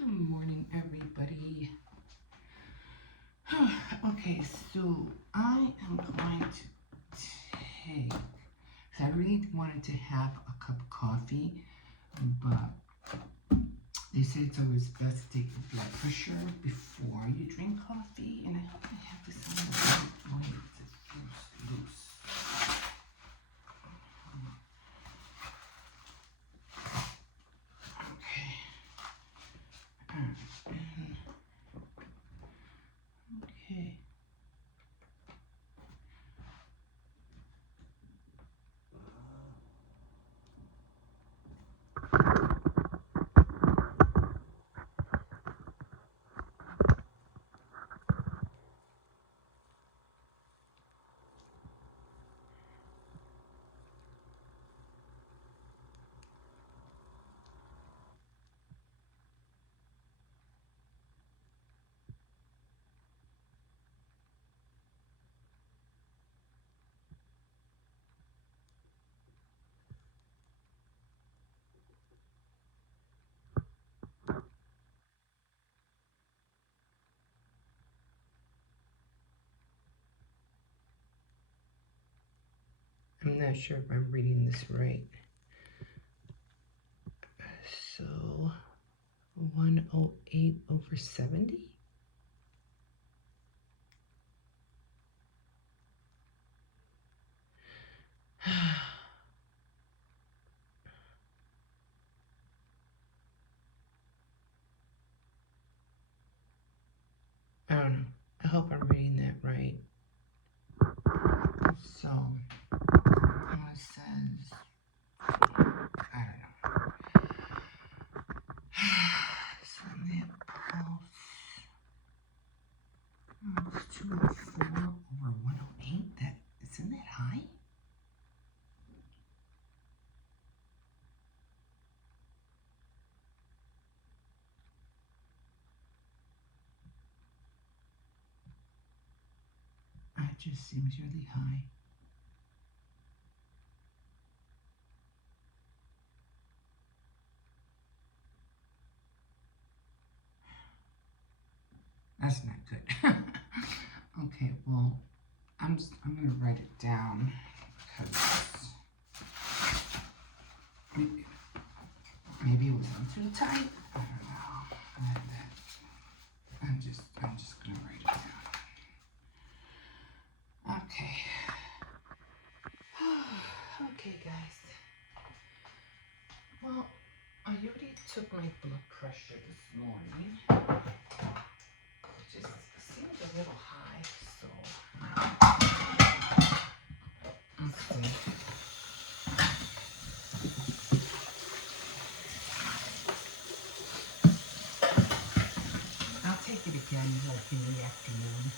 Good morning, everybody. Okay, so I am going to take, because I really wanted to have a cup of coffee, but they say it's always best to take your blood pressure before you drink coffee, and I hope I have this on the right way because it feels loose. Okay. Okay. I'm not sure if I'm reading this right. So 108/70? I don't know. I hope I'm reading that right. So, it says, I don't know. Sunday pulse. It's 204/108. Isn't that high? That just seems really high. That's not good. Okay, well, I'm gonna write it down because maybe it was too tight. I don't know. I'm just gonna write it down. Okay. Okay, guys. Well, I already took my blood pressure this morning. It just seems a little high, so let's see. I'll take it again like in the afternoon.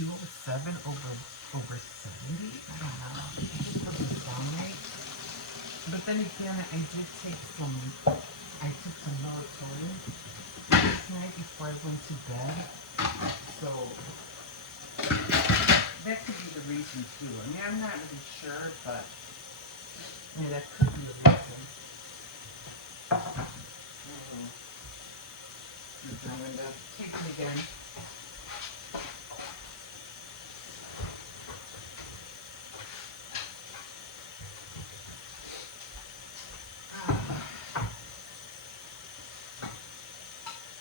207/70? I don't know. It just doesn't sound right. But then again, I took some melatonin last night before I went to bed. So that could be the reason too. I mean, I'm not really sure, but that could be a reason. I'm going to take it again.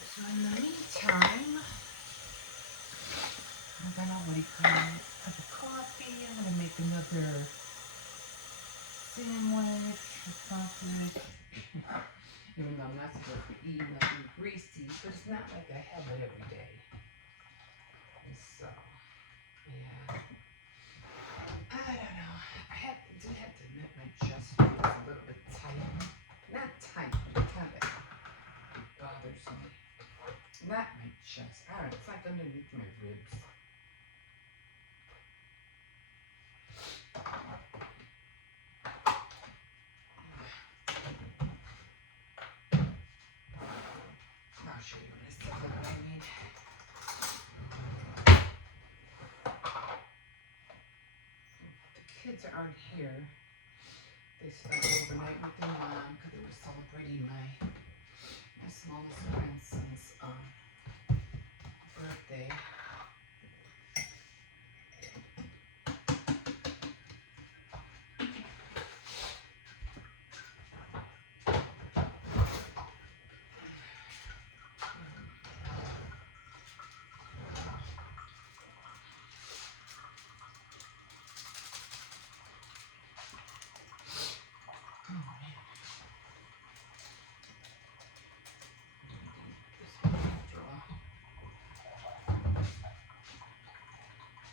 So in the meantime, I'm going to wait for a cup of coffee. I'm going to make another sandwich or sausage. Even though I'm not supposed to eat nothing greasy, but it's not like I have it every day. And so, yeah. I don't know. I did have to admit my chest feels a little bit tight. Not tight, but it kind of bothers me. Not my chest. I don't know. It's like underneath my ribs. I'll show you in a second what I need. The kids aren't here. They spent overnight night with their mom because they were celebrating my smallest grandson's birthday.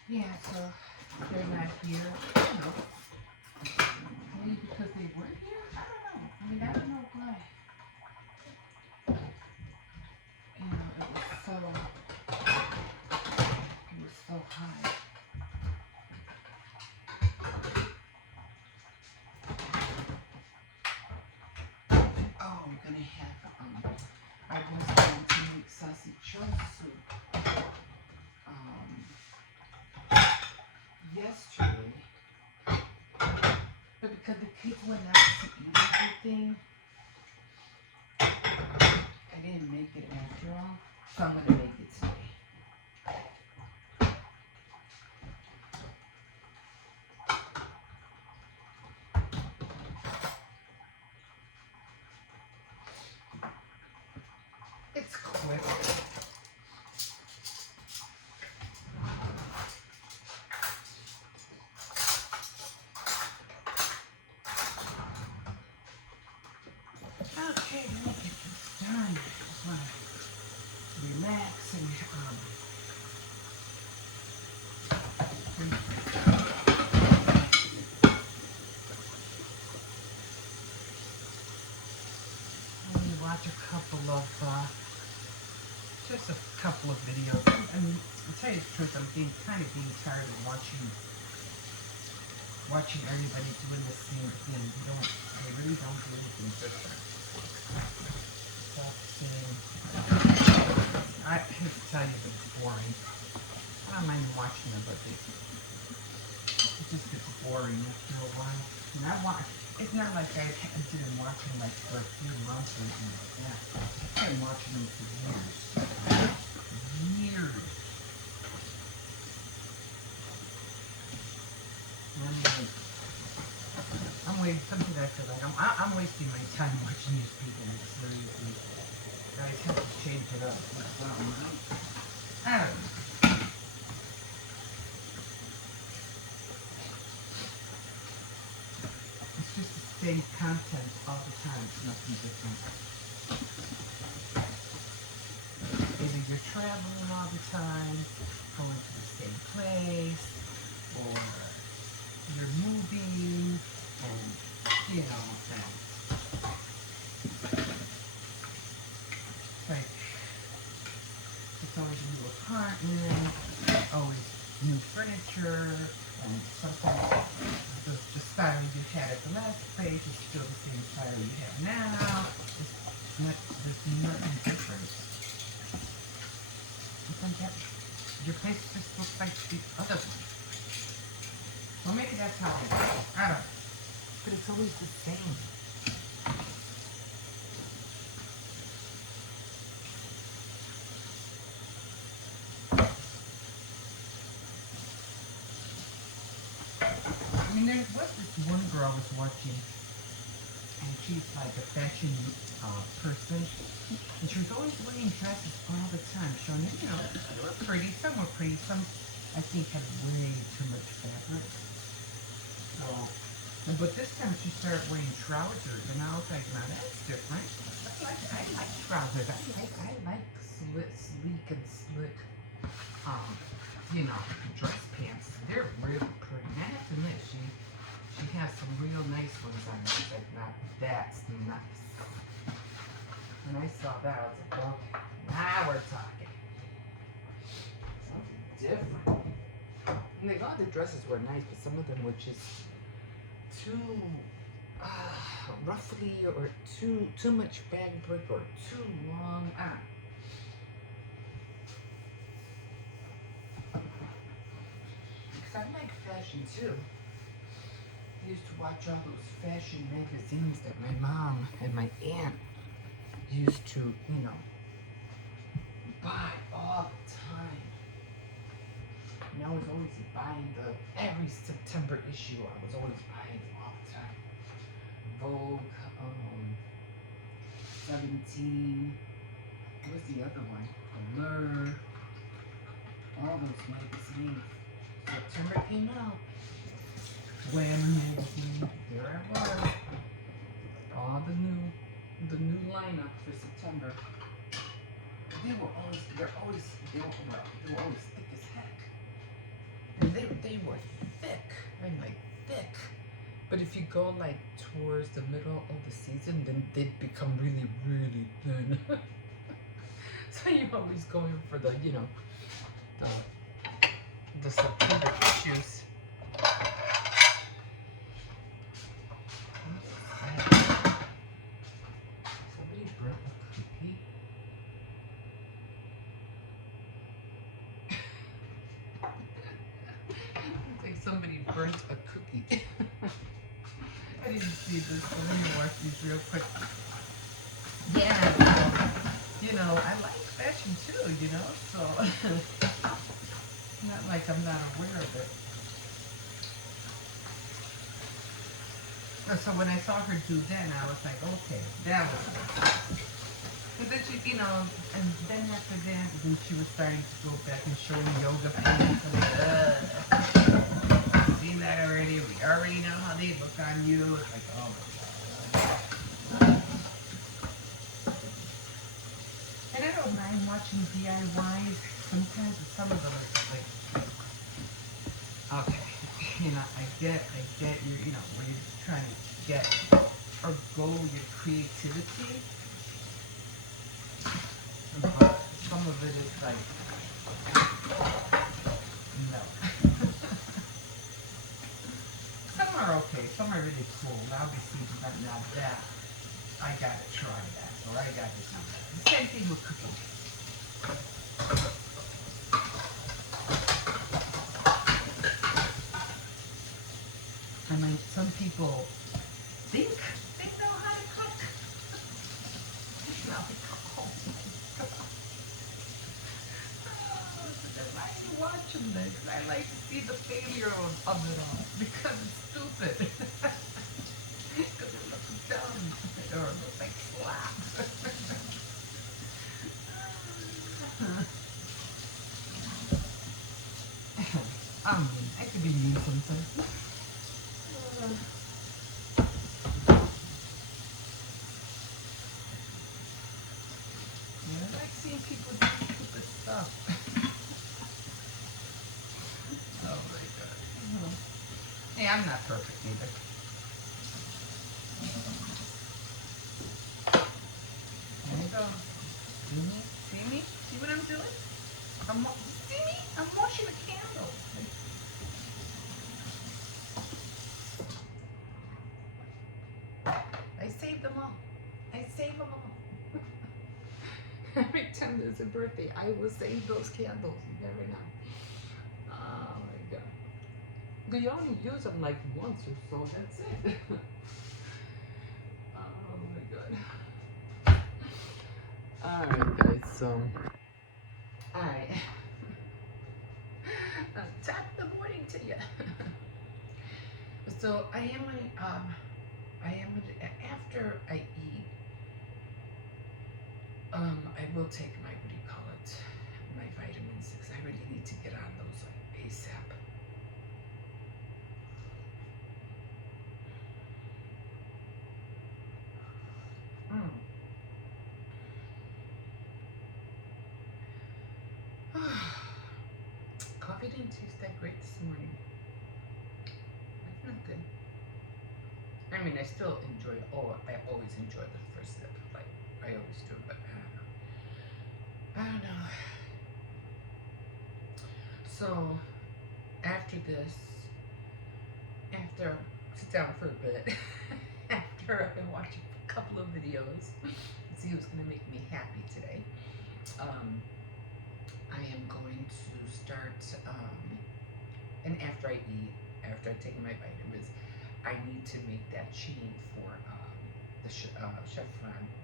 Yeah, so they're not here. I don't know. Maybe because they weren't here? I don't know. I mean, I don't know why. You know, it was so high. Oh, I'm gonna have, I was going to make sausage soup, yesterday. But because the kids went out to eat everything, I didn't make it after all. So I'm gonna make it today. It's quick. Okay, let me get this done. Just wanna relax and let me watch a couple of just a couple of videos. I mean, to tell you the truth, I'm kind of being tired of watching everybody doing the same thing. They really don't do anything different. It's all the same. I hate to tell you, but it's boring. I don't mind watching it, but it just gets boring after a while. And it's not like I didn't watch them like for a few months or anything like that. I've been watching them for years. Years. And I'm waiting, something I feel like I'm wasting my time watching these people. Seriously. I have to change it up. I don't know. It's just the same content all the time. It's nothing different. Either you're traveling all the time, going to the same place, or you're moving, and you know, and like it's always a new apartment, always new furniture, and sometimes the style you had at the last place is still the same style you have now. There's nothing different. Your place just looks like the other one. Well, maybe that's how it is. I don't know. But it's always the same. I mean, there was this one girl I was watching, and she's like a fashion person, and she was always wearing dresses all the time, showing, you know, they were pretty, some were pretty, some I think had way too much fabric. So, but this time she started wearing trousers, and I was like, now that's different. I like trousers. I like sleek and slick, you know, dress pants. They're really pretty. And I have to admit, she has some real nice ones on. I was like, now that's nice. When I saw that, I was like, okay, now we're talking. Something different. And like, all the dresses were nice, but some of them were just too roughly, or too much fabric, or too long. Because I like fashion too. I used to watch all those fashion magazines that my mom and my aunt used to, buy all the time. And I was always buying every September issue. I was always buying them all the time. Vogue, 17. What's the other one? Allure. All those magazines. September came out. Glamour magazine. There I was. All the new lineup for September. They were always thick as heck. And they were thick. I'm like thick. But if you go like towards the middle of the season, then they'd become really, really thin. So you're always going for the September issues. Somebody broke a cookie. It's like somebody burnt a cookie. I didn't see this, so let me watch these real quick. Yeah, I like fashion too, so not like I'm not aware of it. So when I saw her do that, I was like, okay, that was it. But then she, and then after that, then she was starting to go back and show me yoga pants. I'm like, seen that already. We already know how they look on you. It's like, oh my God. And I don't mind watching DIYs. Sometimes some of them are just like, okay, I get your, where you're trying to get or go with your creativity. But some of it is like, no. Some are okay. Some are really cool. Obviously, not that. I gotta try that, or I gotta do that. The same thing with cooking. I mean, some people think they know how to cook. I like to watch them then, because I like to see the failure of it all, because it's stupid. Because it looks dumb, or it looks like slap. I could be mean sometimes. Yeah, I like seeing people do stupid stuff. Oh my God. Hey, I'm not perfect either. There you go. See me? See me? See what I'm doing? See me? I'm washing a candle. I saved them all. I save them all. Every time there's a birthday, I will save those candles. You never know. Oh my God. You only use them like once or so. That's it. Oh my God. Alright, guys. So, alright. Top of the morning to you. So I am after I eat, I will take my, my vitamins, because I really need to get on those ASAP. Coffee didn't taste that great this morning. That's not good. I mean, I still enjoy, I always enjoy the first sip, like I always do, but I don't know. So, after this, after I sit down for a bit, after I've been watching a couple of videos, to see who's going to make me happy today, I am going to start, and after I eat, after I take my vitamins, I need to make that chain for the chiffon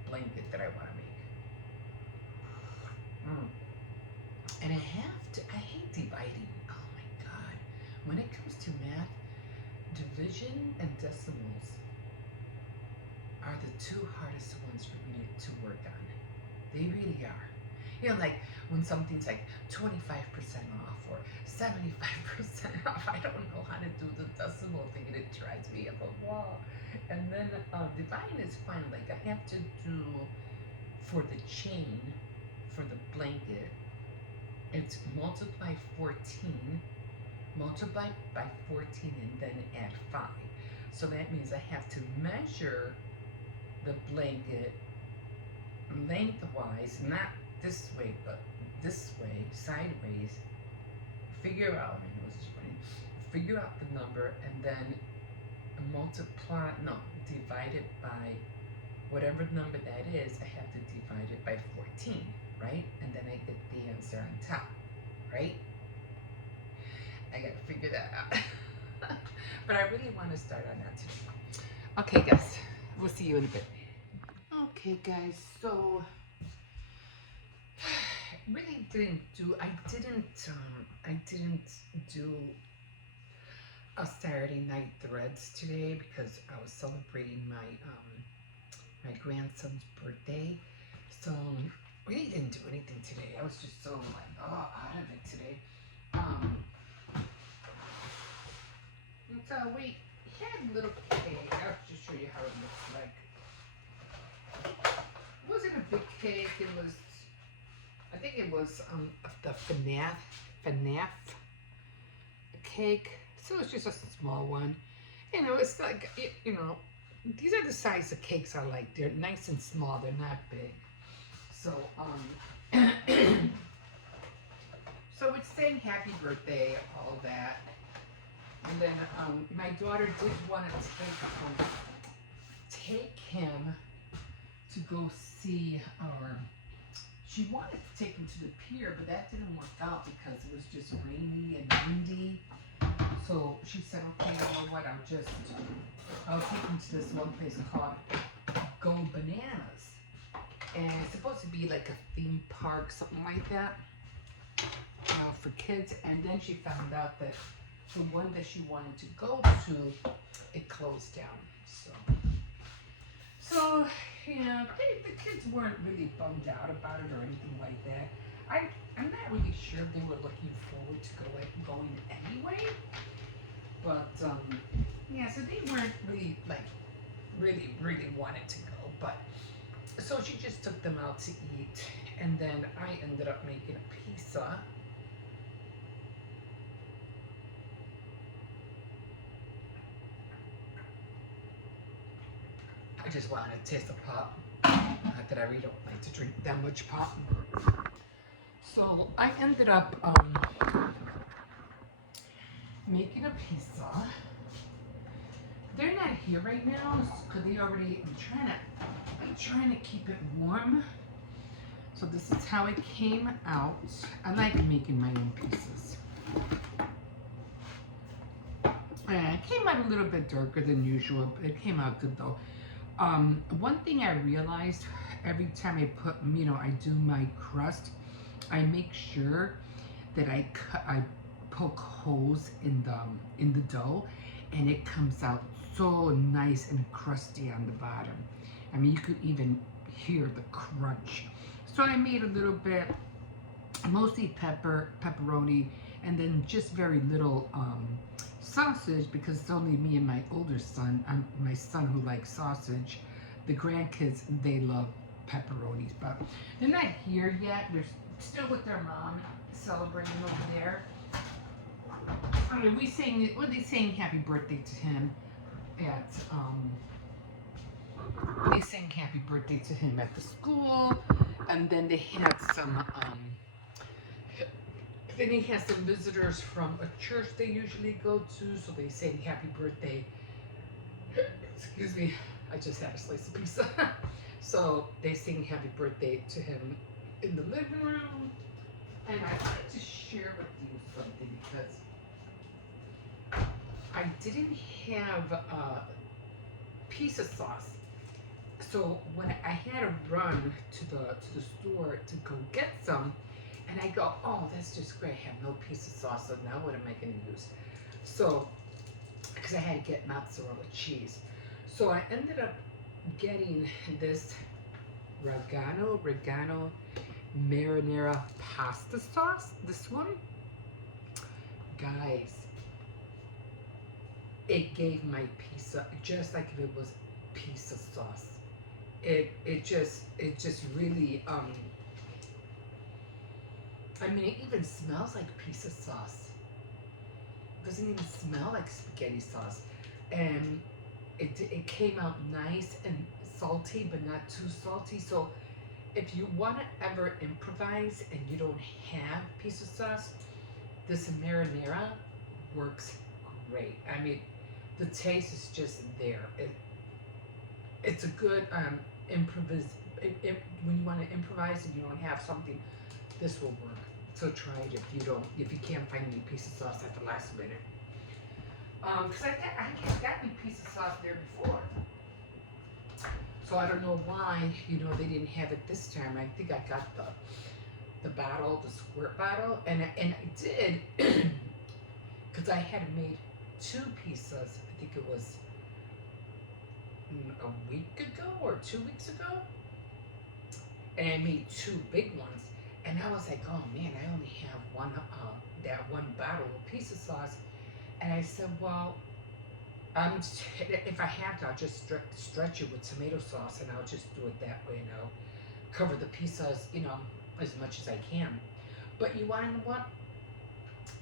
blanket that I want to make. And I hate dividing. Oh my God. When it comes to math, division and decimals are the two hardest ones for me to work on. They really are. You know, like when something's like 25% off or 75% off, I don't know how to do the decimal thing and it drives me up a wall. And then dividing is fine. Like I have to do for the chain, for the blanket, it's multiply 14, multiply by 14 and then add 5. So that means I have to measure the blanket lengthwise, not this way, but this way, sideways, figure out the number and then divide it by whatever number that is. I have to divide it by 14, right? And then I get the answer on top, right? I gotta figure that out. But I really want to start on that today. Okay, guys, we'll see you in a bit. Okay, guys, so really I didn't do a Saturday night threads today because I was celebrating my grandson's birthday. So really didn't do anything today. I was just so like out of it today. So we had a little cake. I'll just show you how it looks like. It wasn't a big cake. I think it was the FNAF cake. So it's just a small one. You know, it's like, you know, these are the size of cakes I like. They're nice and small. They're not big. So, so it's saying happy birthday, all that. And then my daughter did want to take him to go see she wanted to take him to the pier, but that didn't work out because it was just rainy and windy. So she said, okay, you know what, I'll take him to this one place called Go Bananas. And it's supposed to be like a theme park, something like that, for kids. And then she found out that the one that she wanted to go to, it closed down. So yeah, the kids weren't really bummed out about it or anything like that. I'm not really sure if they were looking forward to going anyway. But yeah, so they weren't really really wanted to go. But so she just took them out to eat, and then I ended up making a pizza. I just wanted to taste the pop. Not that I really don't like to drink that much pop. So I ended up making a pizza. They're not here right now because I'm trying to keep it warm. So this is how it came out. I like making my own pieces. And it came out a little bit darker than usual, but it came out good though. One thing I realized every time I do my crust, I make sure that I poke holes in the dough, and it comes out so nice and crusty on the bottom. I mean, you could even hear the crunch. So I made a little bit, mostly pepperoni, and then just very little sausage because it's only me and my older son, my son who likes sausage. The grandkids, they love pepperonis, but they're not here yet. They're still with their mom celebrating over there. I mean, they sang happy birthday to him at they sang happy birthday to him at the school, and then they had some visitors from a church they usually go to, so they sang happy birthday. Excuse me, I just had a slice of pizza. So they sing happy birthday to him in the living room, and I wanted to share with you something because I didn't have pizza sauce. So when I had to run to the store to go get some, and I go, oh, that's just great. I have no pizza sauce, so now what am I going to use? So, because I had to get mozzarella cheese, so I ended up getting this Regano marinara pasta sauce. This one, guys, it gave my pizza just like if it was pizza sauce. It just really I mean, it even smells like pizza sauce. It doesn't even smell like spaghetti sauce, and it came out nice and salty, but not too salty. So if you want to ever improvise and you don't have pizza sauce, this marinara works great. I mean, the taste is just there. It's a good improvise. When you want to improvise and you don't have something, this will work. So try it if you can't find any pizza sauce at the last minute. Cause I got me pizza sauce there before. So I don't know why they didn't have it this time. I think I got the bottle, the squirt bottle, and I did, because I had made two pizzas. I think it was a week ago or 2 weeks ago, and I made two big ones. And I was like, oh man, I only have that one bottle of pizza sauce. And I said, well, if I have to, I'll just stretch it with tomato sauce, and I'll just do it that way, and I'll cover the pizzas, as much as I can. But you want to know what?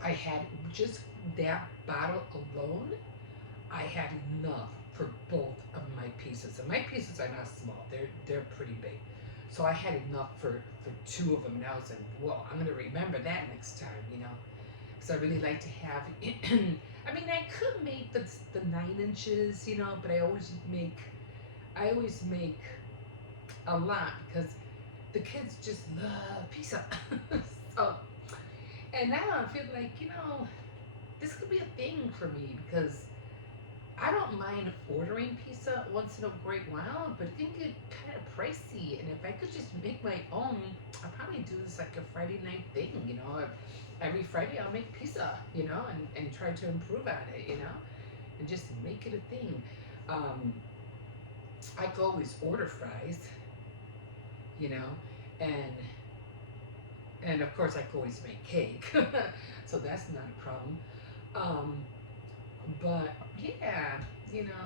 I had just that bottle alone. I had enough for both of my pizzas, and my pizzas are not small; they're pretty big. So I had enough for two of them, and I was like, whoa, I'm gonna remember that next time, because I really like to have. I mean, I could make the 9 inches, but I always make a lot because the kids just love pizza. So, and now I feel like this could be a thing for me because I don't mind ordering pizza once in a great while, but it can get kind of pricey. And if I could just make my own, I'd probably do this like a Friday night thing, Every Friday I'll make pizza, and try to improve on it, and just make it a thing. I could always order fries, and of course I could always make cake, so that's not a problem. Um, but yeah,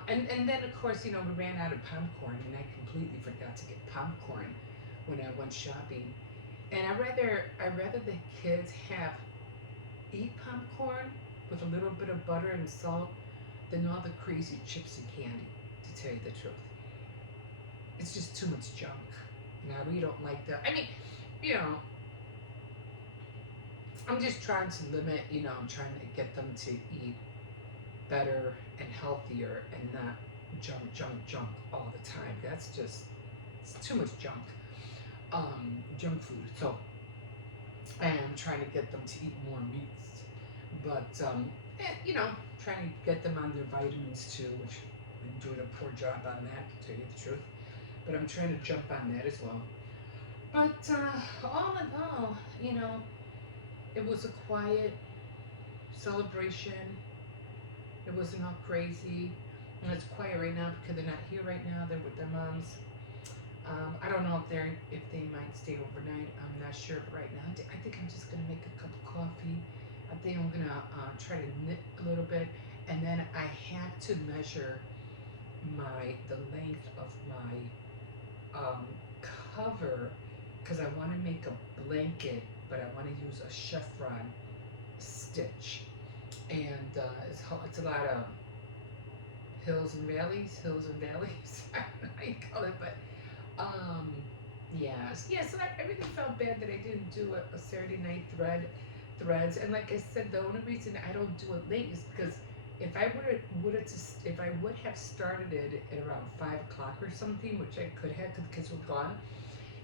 and then of course, we ran out of popcorn, and I completely forgot to get popcorn when I went shopping. And I rather the kids eat popcorn with a little bit of butter and salt than all the crazy chips and candy, to tell you the truth. It's just too much junk. And I really don't like that. I mean, you know, I'm just trying to limit, I'm trying to get them to eat better and healthier and not junk all the time. It's too much junk food. So I am trying to get them to eat more meats, but trying to get them on their vitamins too, which I'm doing a poor job on that, to tell you the truth. But I'm trying to jump on that as well. But all in all, it was a quiet celebration. It wasn't all crazy. And it's quiet right now because they're not here right now. They're with their moms. I don't know if they might stay overnight. I'm not sure. But right now, I think I'm just gonna make a cup of coffee. I think I'm gonna try to knit a little bit, and then I have to measure the length of my cover because I want to make a blanket, but I want to use a chiffon stitch, and it's a lot of hills and valleys. I don't know how you call it, but so I really felt bad that I didn't do a Saturday night threads, and like I said, the only reason I don't do it late is because if I would have started it at around 5 o'clock or something, which I could have because the kids were gone,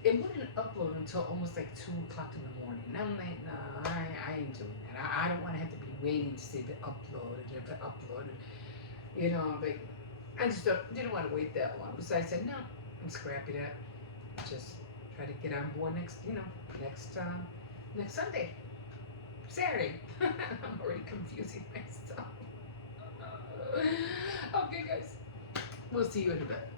it wouldn't upload until almost like 2 o'clock in the morning. And I'm like, no, I ain't doing that. I don't want to have to be waiting to see if it uploaded, if it uploaded. Like I just didn't want to wait that long. So I said, no, I'm scrapping it. Just try to get on board next Sunday, Saturday. I'm already confusing myself. Okay, guys, we'll see you in a bit.